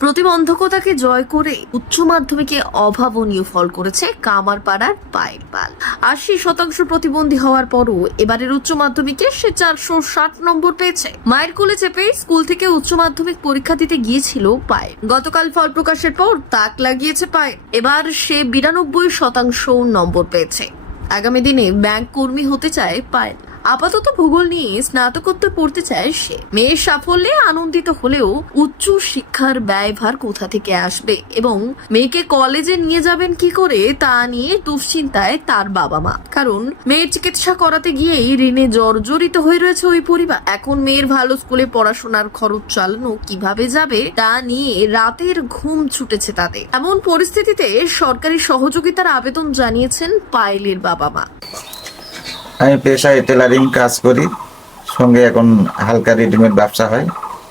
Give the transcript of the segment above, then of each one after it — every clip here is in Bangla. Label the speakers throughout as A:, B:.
A: প্রতিবন্ধকতাকে জয় করে উচ্চ মাধ্যমিকে অভাবনীয় ফল করেছে কামারপাড়ার পায়েল পাল। ৮০% প্রতিবন্ধী হওয়ার পরও এবারের উচ্চ মাধ্যমিকে সে 460 নম্বর পেয়েছে। মায়ের কোলে চেপে স্কুল থেকে উচ্চ মাধ্যমিক পরীক্ষা দিতে গিয়েছিল পায়েল। গতকাল ফল প্রকাশের পর তাক লাগিয়েছে পায়েল। এবার সে 92% নম্বর পেয়েছে। আগামী দিনে ব্যাংক কর্মী হতে চায় পায়েল। আপাতত ভূগোল নিয়ে স্নাতকোত্তর পড়তে চায় সে। মেয়ের সাফল্যে আনন্দিত হলেও উচ্চ শিক্ষার ব্যয়ভার কোথা থেকে আসবে এবং মেয়েকে কলেজে নিয়ে যাবেন কি করে তা নিয়ে দুশ্চিন্তায় তার বাবা মা। কারণ মেয়ের চিকিৎসা করাতে গিয়েই ঋণে জর্জরিত হয়ে রয়েছে ওই পরিবার। এখন মেয়ের ভালো স্কুলে পড়াশোনার খরচ চালানো কিভাবে যাবে তা নিয়ে রাতের ঘুম ছুটেছে তাদের। এমন পরিস্থিতিতে সরকারি সহযোগিতার আবেদন জানিয়েছেন পায়েলের বাবা মা।
B: আমি পেশায় টেলারিং কাজ করি, সঙ্গে এখন হালকা রেডিমেড ব্যবসা হয়।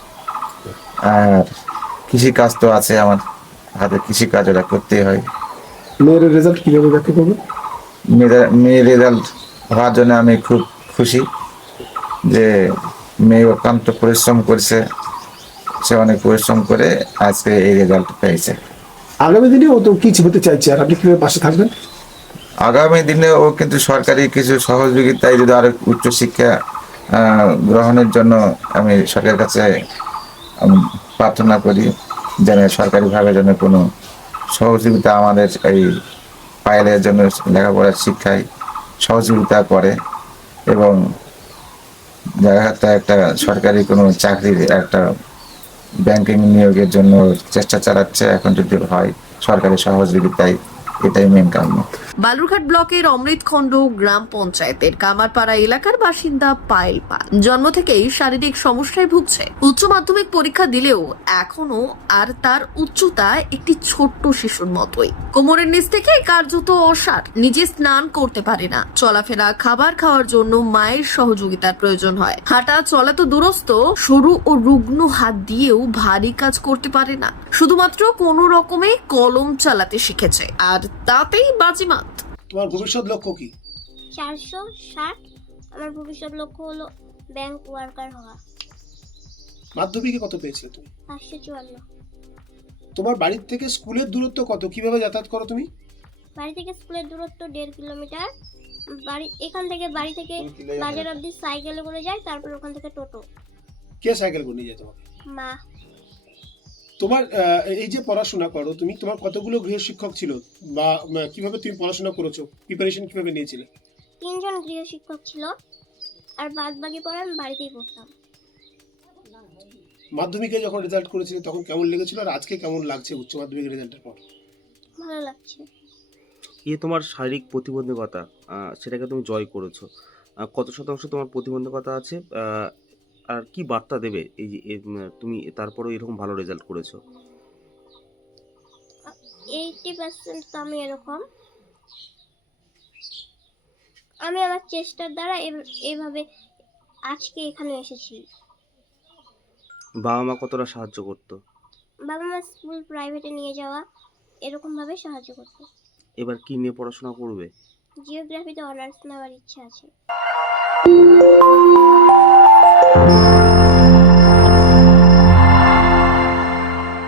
B: আর কৃষি কাজ তো আছে, আমার হাতে কৃষি কাজ ওরা করতেই হয়।
C: মেয়ের রেজাল্ট কিভাবে ব্যাখ্যা করবে?
B: মেয়ের রেজাল্ট হওয়ার জন্য আমি খুব খুশি যে মেয়ে অত্যন্ত পরিশ্রম করেছে, সে অনেক পরিশ্রম করে আজকে এই রেজাল্ট পেয়েছে।
C: আগামী দিনে ও তো কিছু হতে চাইছে, আর আপনি কিভাবে পাশে থাকবেন?
B: আগামী দিনে ও কিন্তু সরকারি কিছু সহযোগিতায় যদি আরো উচ্চশিক্ষা গ্রহণের জন্য আমি সরকারের কাছে প্রার্থনা করি যেন সরকারিভাবে যেন কোনো সহযোগিতা আমাদের এই পায়েলের জন্য লেখাপড়ার শিক্ষায় সহযোগিতা করে এবং জায়গাটা একটা সরকারি কোনো চাকরির একটা ব্যাংকিং নিয়োগের জন্য চেষ্টা চালাচ্ছে। এখন যদি হয় সরকারি সহযোগিতায়, এটাই মেন কারণ।
A: বালুরঘাট ব্লকের অমৃতখণ্ড গ্রাম পঞ্চায়েতের কামারপাড়া এলাকার বাসিন্দা পায়েল পাল জন্ম থেকেই শারীরিক সমস্যায় ভুগছে। উচ্চ মাধ্যমিক পরীক্ষা দিলেও এখনো আর তার উচ্চতা একটি ছোট্ট শিশুর মতোই। কোমরের নিচ থেকে কার্যত অসাড়। নিজে স্নান করতে পারে না। চলাফেরা, খাবার খাওয়ার জন্য মায়ের সহযোগিতার প্রয়োজন হয়। হাঁটা চলা তো দূরস্থ, সরু ও রুগ্ন হাত দিয়েও ভারী কাজ করতে পারে না। শুধুমাত্র কোনো রকমে কলম চালাতে শিখেছে, আর তাতেই বাজিমাত।
C: তোমার ভবিষ্যৎ লক্ষ্য কি?
D: 460। আমার ভবিষ্যৎ লক্ষ্য হলো ব্যাংক ওয়ার্কার হওয়া।
C: মাধ্যমিকে কত পেয়েছিলে তুমি?
D: 554।
C: তোমার বাড়ি থেকে স্কুলের দূরত্ব কত? কিভাবে যাতায়াত করো তুমি?
D: বাড়ি থেকে স্কুলের দূরত্ব 1.5 কিলোমিটার। এখান থেকে বাড়ি থেকে বাজার অবধি সাইকেলে করে যাই, তারপর ওখান থেকে টোটো।
C: কে সাইকেল করে নিয়ে যায় তোমাকে?
D: মা।
C: তোমার এই যে পড়াশোনা করো তুমি, তোমার কতগুলো গৃহশিক্ষক ছিল বা কিভাবে তুমি পড়াশোনা করেছো? প্রিপারেশন কিভাবে নিয়েছিলে?
D: 3 জন গৃহশিক্ষক ছিল, আর বাদ বাকি পড়া আমি বাড়িতেই পড়তাম।
C: মাধ্যমিকে যখন রেজাল্ট করেছিলে তখন কেমন লেগেছিল, আর আজকে কেমন লাগছে উচ্চ মাধ্যমিক রেজাল্টের পর?
D: ভালো লাগছে।
E: তোমার শারীরিক প্রতিবন্ধকতা, সেটাকে তুমি জয় করেছো। কত শতাংশ তোমার প্রতিবন্ধকতা আছে, আর কি বার্তা দেবে এই যে তুমি তারপরেও এরকম ভালো রেজাল্ট করেছো?
D: 80% তো আমি এরকম। আমি আমার চেষ্টার দ্বারা এইভাবে আজকে এখানে এসেছি।
E: বাবা মা কতটা সাহায্য করতো?
D: বাবা মা স্কুল প্রাইভেটে নিয়ে যাওয়া, এরকম ভাবে সাহায্য করতো।
E: এবার কি নিয়ে পড়াশোনা করবে?
D: জিওগ্রাফিতে অনার্স নেওয়ার ইচ্ছা আছে।